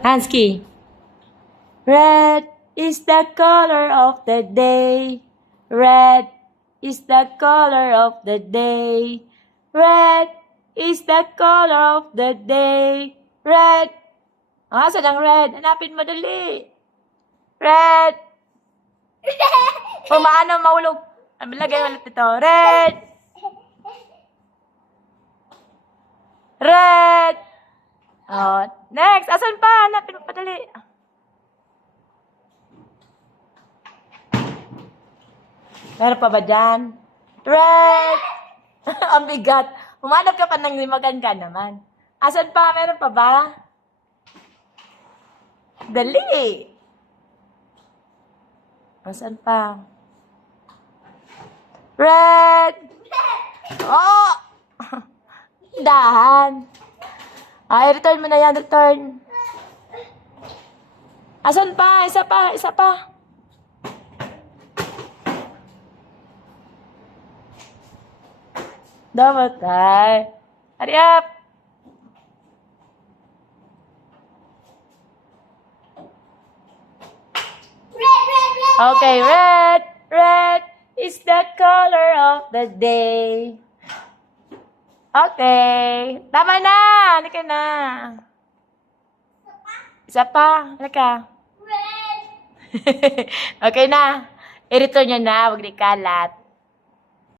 Hansky. Red is the color of the day. Red is the color of the day. Red is the color of the day. Red. Saan ang red? Hanapin mo dali. Red. Paano mahulog? Lagay ulit ito. Red. Red. Oh, next. Asan pa? Hanapin mo pa dali. Meron pa ba dyan? Red! Ang bigat. Humanap ka pa ng limagan ka naman. Asan pa? Meron pa ba? Dali! Asan pa? Red! Oh! Dahan. Ay, return mo na yan. Return. Asan pa? Isa pa. Isa pa. Dapat ay. Hurry up. Okay, red. Red is the color of the day. Okay. Tama na. Halika na. Isa pa. Halika. Red. Okay na. I-return nyo na. Huwag di kalat.